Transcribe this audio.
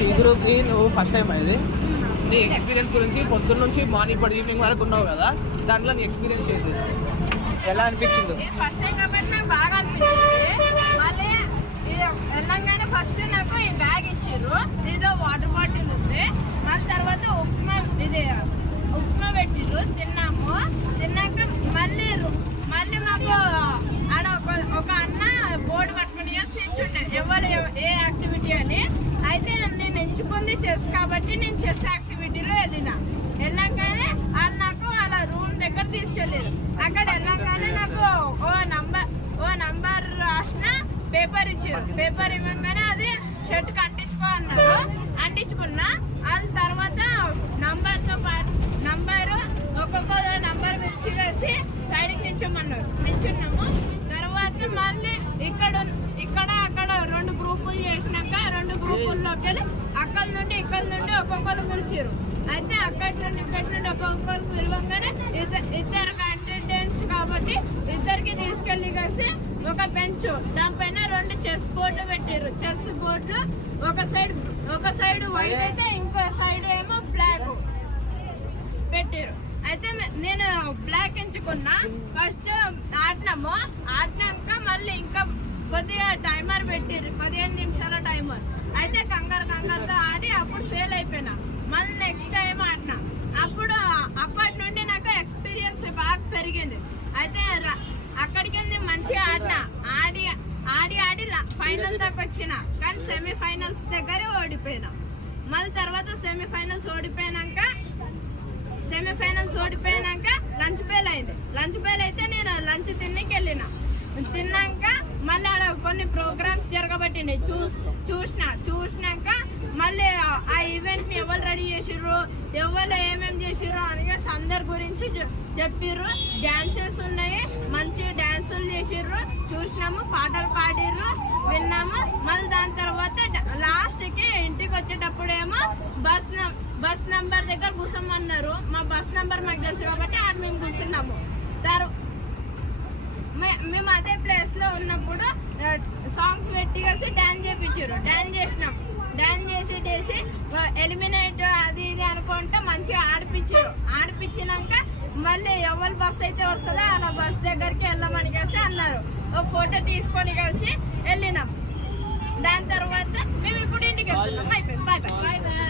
C గ్రూప్కి నువ్వు first time ఇది నీ ఎక్స్పీరియన్స్ గురించి పొద్దున్న నుంచి మార్నింగ్ ఇప్పుడు ఈవినింగ్ వరకు ఉన్నావు కదా, దాంట్లో నీ ఎక్స్పీరియన్స్ షేర్ చేసుకో. ఎలా అనిపించింది? ఫస్ట్ టైం కాబట్టి నాకు బాగా అనిపించింది. మళ్ళీ వెళ్ళంగానే ఫస్ట్ నాకు ఈ బ్యాగ్ ఇచ్చారు, దీంట్లో వాటర్ బాటిల్ ఉంది. మళ్ళీ తర్వాత ఉప్మా పెట్టిర్రు, తిన్నాము. తిన్నాక మళ్ళీ మాకు ఆడ ఒక అన్న బోర్డు పట్టుకుని తెచ్చుండే ఎవరు ఏ యాక్టివిటీ అని. అయితే నేను ఎంచుకుంది చెస్ కాబట్టి నేను చెస్ యాక్టివిటీలో వెళ్ళాకనే వాళ్ళు నాకు అలా రూమ్ దగ్గర తీసుకెళ్ళారు. అక్కడ వెళ్ళాకనే నాకు ఓ నంబర్ రాసిన పేపర్ ఇచ్చారు. పేపర్ ఇవ్వగానే అది షర్ట్కి అంటించుకో అన్నారు. అంటించుకున్నా. వాళ్ళ తర్వాత నంబర్తో పాటు ఒక్కొక్క నంబర్ వేసి సైడ్కి నించోమన్నారు. నించున్నాము. తర్వాత మళ్ళీ ఇక్కడ అక్కడ 2 గ్రూపులు చేసినాక 2 గ్రూపుల్లోకి వెళ్ళి అక్కడ నుండి ఒక్కొక్కరు పిలిచారు. అయితే అక్కడి నుండి ఒక్కొక్కరు పిలవగానే ఇద్దరు కంటెండెంట్స్ కాబట్టి ఇద్దరికి తీసుకెళ్ళి కలిసి ఒక బెంచ్ దానిపైన 2 చెస్ బోర్డు పెట్టారు. చెస్ బోర్డు ఒక సైడ్ వైట్ అయితే ఇంకో సైడ్ ఏమో బ్లాక్ పెట్టారు. అయితే నేను బ్లాక్ ఎంచుకున్నా. ఫస్ట్ ఆడినాక మళ్ళీ ఇంకా కొద్దిగా టైమర్ పెట్టారు, 15 నిమిషాల టైమర్. అయితే కంగారుతో ఆడి అప్పుడు ఫెయిల్ అయిపోయినా. మళ్ళీ నెక్స్ట్ టైం ఆడినా. అప్పటి నుండి నాకు ఎక్స్పీరియన్స్ బాగా పెరిగింది. అయితే అక్కడికి వెళ్ళి మంచిగా ఆడి ఫైనల్ దాకా వచ్చిన. కానీ సెమీఫైనల్స్ దగ్గరే ఓడిపోయినా. మళ్ళీ తర్వాత సెమీఫైనల్స్ ఓడిపోయినాక లంచ్ బెల్ అయింది. లంచ్ బెల్ అయితే నేను లంచ్ తిన్నకి వెళ్ళిన. తిన్నాక మళ్ళీ ఆడ కొన్ని ప్రోగ్రామ్స్ జరగబట్టింది. చూసినాక మళ్ళీ ఆ ఈవెంట్ ని ఎవరు రెడీ చేసిర్రు, ఎవరు ఏమేమి చేసిర్రు అని అందరి గురించి చెప్పిర్రు. డాన్సెస్ ఉన్నాయి, మంచి డాన్సులు చేసిర్రు. చూసినాము, పాటలు పాడిర్రు, విన్నాము. మళ్ళీ దాని తర్వాత లాస్ట్ కి ఇంటికి వచ్చేటప్పుడేమో బస్ నంబర్ దగ్గర కూర్చోమన్నారు. మా బస్ నంబర్ మాకు తెలుసు కాబట్టి ఆడ మేము కూర్చున్నాము. మేము అదే ప్లేస్ లో ఉన్నప్పుడు సాంగ్స్ పెట్టి కలిసి డాన్స్ చేయించారు. డాన్స్ చేసి ఎలిమినేట్ అది ఇది అనుకుంటే మంచిగా ఆడిపించినాక మళ్ళీ ఎవరు బస్ అయితే వస్తుందో అలా బస్ దగ్గరికి వెళ్ళమని కలిసి అన్నారు. ఒక ఫోటో తీసుకొని కలిసి వెళ్ళినాం. దాని తర్వాత మేము ఇప్పుడు ఇంటికి వెళ్తున్నాం. అయిపోయింది. Bye bye.